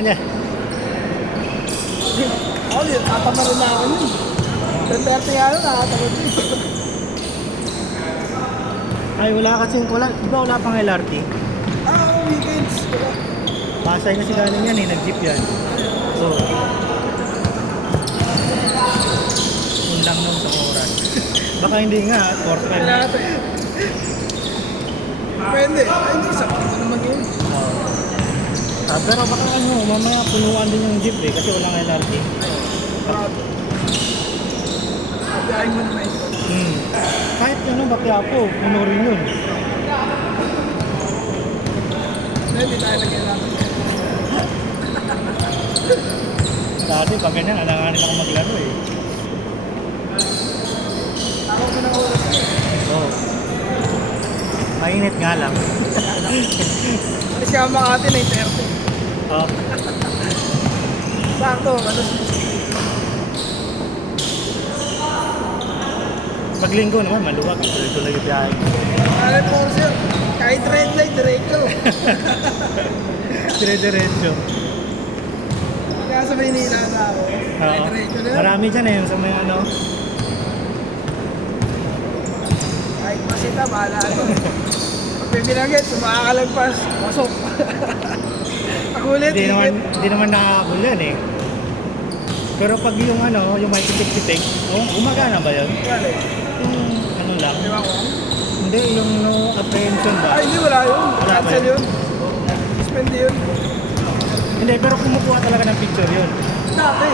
naman yan. Ako yun, tatama rin na ako yun. 10:30 nga nun, nakatamad yun. Ay, wala kasing, di ba wala pang LRT? Weekends. Wala. Pasay kasi galing yan eh, nag-jeep yan. So, yun lang nun sa oras. Baka hindi nga, 4-5. Wala natin. Pwede. Ay, hindi. Sakto na naman yun. Pero baka ano, mamaya punuan din yung jeep eh, kasi walang LRT. Parado. Sabihin mo naman ito. Kahit ano, Baquiapo, puno rin yun. Hindi tayo nag-ilang. Dati, pag ganyan, alanganin ako maglaro eh. Ako ko na oras ko. Oo. Mainit nga lang. Alis ka Makati na yung 30. Oh. Sakto, ano Pag linggo naman, maluwag. Tuloy-tuloy yung biyahe. Alam po sir, kahit red light, diretso. Dire-diretso. Kaya sa Maynila na ako, kahit Oo. diretso na. Marami dyan eh, yung sa may ano. Kahit masita, bahala ako. Pag may binagit, sumakalagpas, pasok. Pagulit, Hindi naman nakakabul yan eh. Pero pag yung ano, yung may titik-titik, gumagana ba yun? Wala. Yung ano lang. Di ba ko? Hindi, yung no apprehension ba? Ay, hindi, wala yun. Wala ba Cancel yun? yun. Suspend yun. Hindi, pero kumukuha talaga ng picture yun. Dati.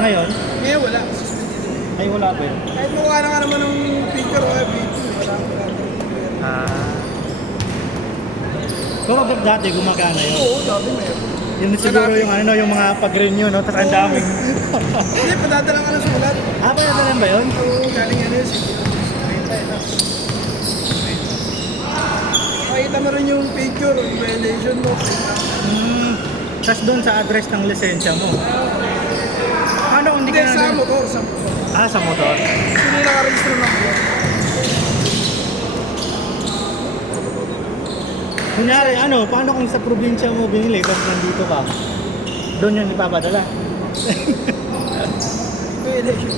Ngayon, Ngayon wala. Suspend yun. ay wala ba yun? Kahit mukha na nga naman ng picture o video, wala. Pero dati gumagana yun. Oo, dati meron. Yun siguro yung ano, yung mga pag-renew, no? Tapos ang daming. Hindi, padadala ka ng sulat. Pinadalan ba yun? Oo, galing ano yun. Makita mo rin yung picture, yung violation mo. Tapos doon sa address ng lisensya mo. Ano, hindi Hindi, ka sa na... motor, sa motor. Sa motor. Hindi naka-register ng motor. Kunyari, ano, paano kung sa probinsya mo binili, tapos nandito ka? Doon yun ipapadala. Violation.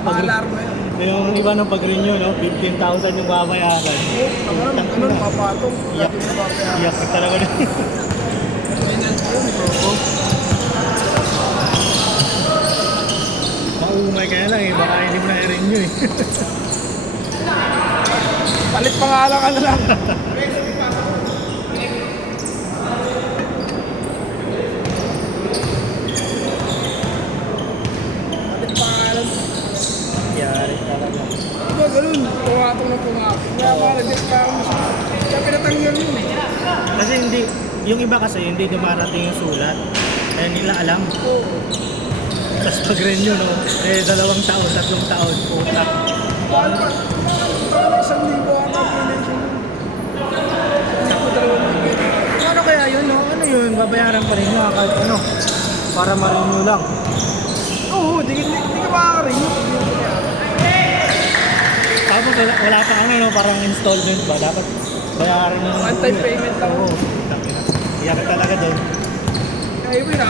Pa-alarma yun. Yung iba ng pag-renew, no? 15,000 yung babayaran. Oo, ano, papatong. Iyak. Iyak ka talaga na. Maumay ka na lang eh, baka hindi mo na i-renew eh. Palit pangalan ka na lang. Palit pangalan. Yari talaga. Diba ganun, pumatong na pumatong. Kaya mga nag-discount mo siya. Kaya pinatanggal yun eh. Kasi hindi, yung iba kasi hindi dumarating yung sulat. Kaya nila alam. Oo. Tapos pag-renew, no? 2 taon, 3 taon, puta. Mahal pa. Parang 1,000 ang violation. Ako 2,000. Ano kaya yun, no? Ano yun? Babayaran pa rin nyo kahit ano. Para ma-renew lang. Oo, di ka makakarenew. Tapos wala pa ano, no? Parang installment ba? Dapat bayaran nyo. One-time payment lang. Oo. Iyak talaga doon. Kaya iba na.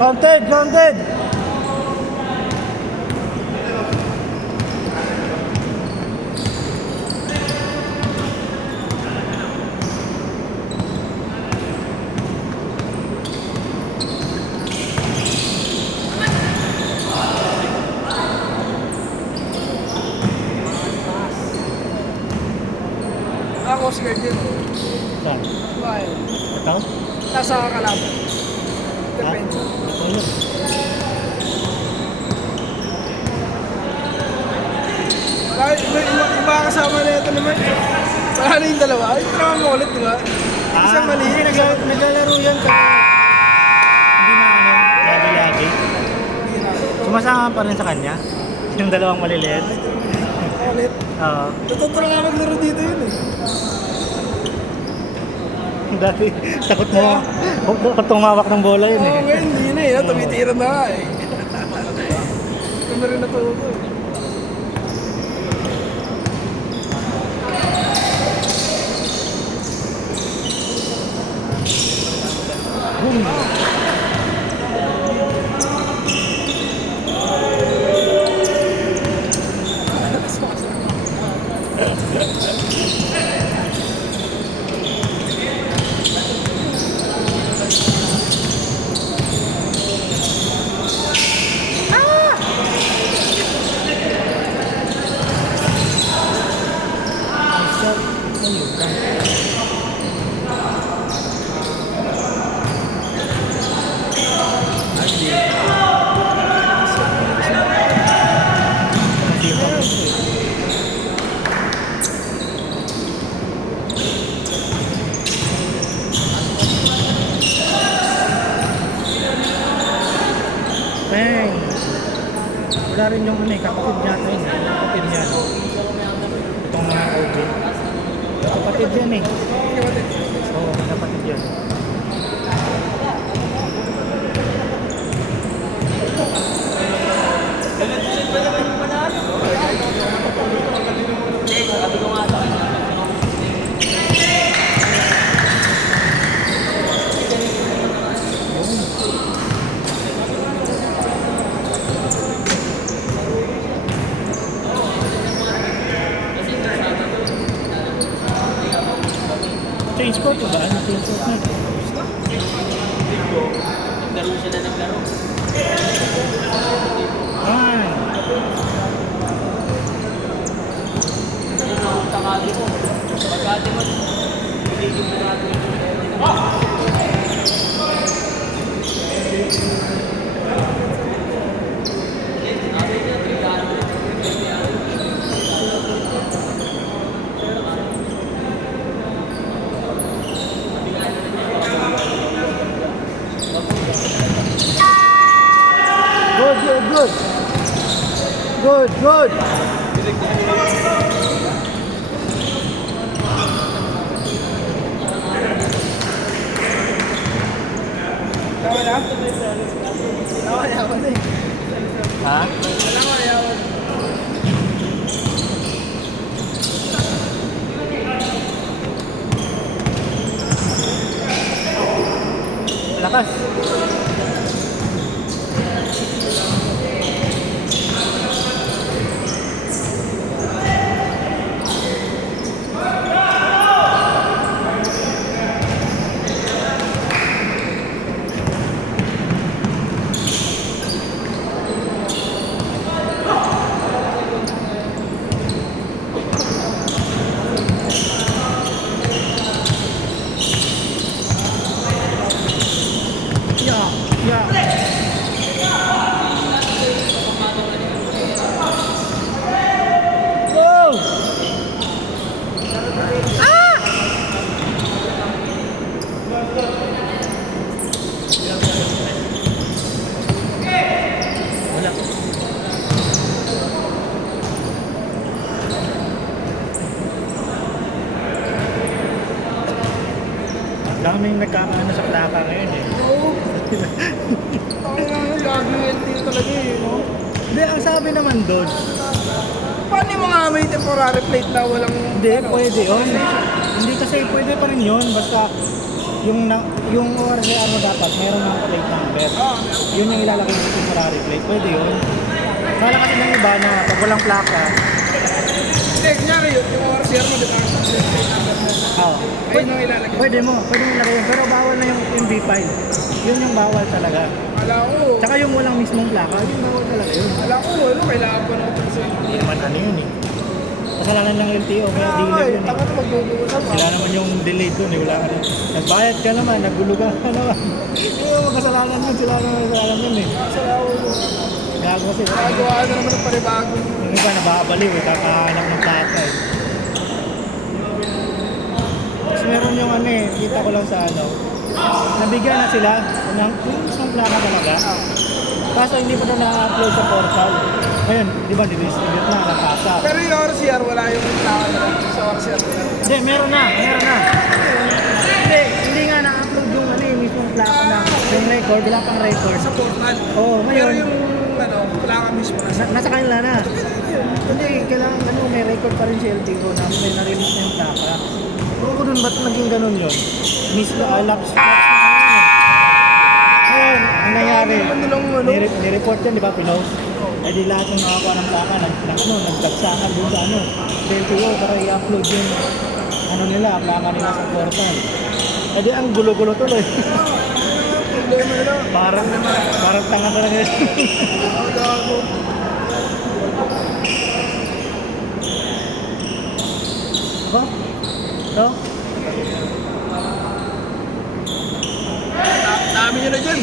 Counted! Counted! Ako si Guardian. Saan? Bakit? Ito? Nasa kalaban. Depende. Ito yun. Kahit iba kasama na ito naman. Wala na yung dalawa. Ay, ito naman makulit, di ba? Isang mali. Hindi, naglalaro yan kaya hindi na ano, lagi-lagi. Sumasama pa rin sa kanya. Yung dalawang maliliit. Makulit. Oo. Totoo nga maglaro dito yun eh. Dati, takot mo. Takot tumawak ng bola yun Oo, eh. ngayon hindi na eh. Tumitira na nga eh. Ito na rin natuto eh. Boom! Bang! Wala rin yung ano eh, kapatid niya ito yun. Kapatid niya. Itong mga OB. Kapatid yan eh. Oo, kapatid yan. Change coat ba? Ano change coat na? Naglaro siya na naglaro. Ah! Takati mo. Pagkati mo. Hindi mo natin. Good. Good. Tawa na? Tawa na ako na eh. Ha? Tawa na ako. Lakas. Daming nagkakaano sa plaka ngayon eh. Oo. Tawa nga nga. Lagi yung LTO talaga eh. No? Hindi, ang sabi naman doon, Paano yung mga may temporary plate na walang... hindi, pwede yun. Hindi kasi pwede pa rin yun. Basta yung ORCR mo dapat, mayroon ng plate number. Yun yung ilalagay sa temporary plate. Pwede yun. Kala kasi ng iba na pag walang plaka, Hindi, kunyari yun. Yung ORCR mo, di ba? Ayun ang ilalagay. pwede mo ilagay yun. Pero bawal na yung MV5. Yun yung bawal talaga. Kala ko. Tsaka yung walang mismong plaka, yun bawal talaga yun. Kala ko, ano, kailangan pa natin sa Hindi naman ano yun eh. Kasalanan ng LTO, kaya dealer yun eh. Taka na magdudusan. Sila naman yung delayed dun eh, wala ka na. Nagbayad ka naman, nagbulugan ka naman. Eh, magkasalanan yun, sila naman kasalanan yun eh. Salaw. Gago kasi. Nagawa na naman ng panibago. Yung iba nababaliw eh, kakahanap ng plaka eh. Tapos meron yung ano eh, kita ko lang sa ano, nabigyan na sila ng isang plaka talaga. Kaso hindi pa na na-upload sa portal. Ngayon, di ba, didistribute na, nakasa. Pero yung RCR, wala yung tao na sa RCR. Hindi, meron na. Hindi nga na-upload yung ano eh, mismong plaka na, yung record, wala pang record. Sa portal. Oo, Pero ngayon, yung ano, wala ka mismo na sa nasa kanila na. Hindi, kailangan ano, may record pa rin si LTO na may na-release na yung plaka. Kung ko dun, ba't naging ganun yun? Mismo, laps na ano yun eh. Ngayon, ang nangyari, Ano nilang ano? nireport yan, di ba, pinost? Eh di lahat ng nakakuha ng plaka, nagtagsakan dun sa ano, sa LTO para i-upload yung ano nila, plaka nila sa portal. Eh di ang gulo-gulo tuloy. problema nila. parang tanga talaga yun. Ang gago. Ba? No? Dami nyo na dyan.